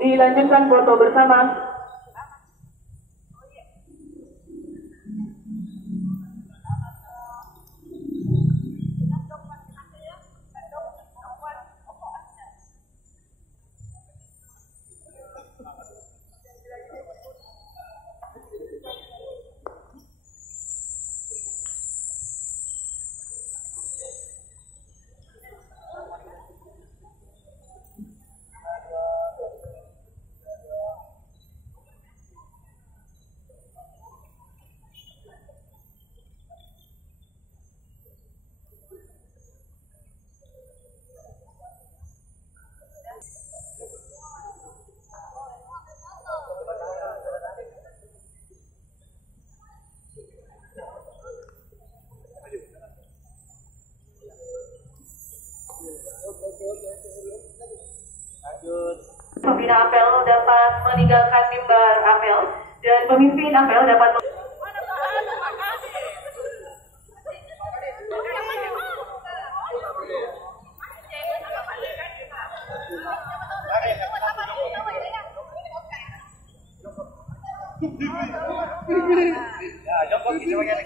Dilanjutkan foto bersama. Pembina apel dapat meninggalkan mimbar apel dan pemimpin apel dapat Ya, jongkok gitu, lagi.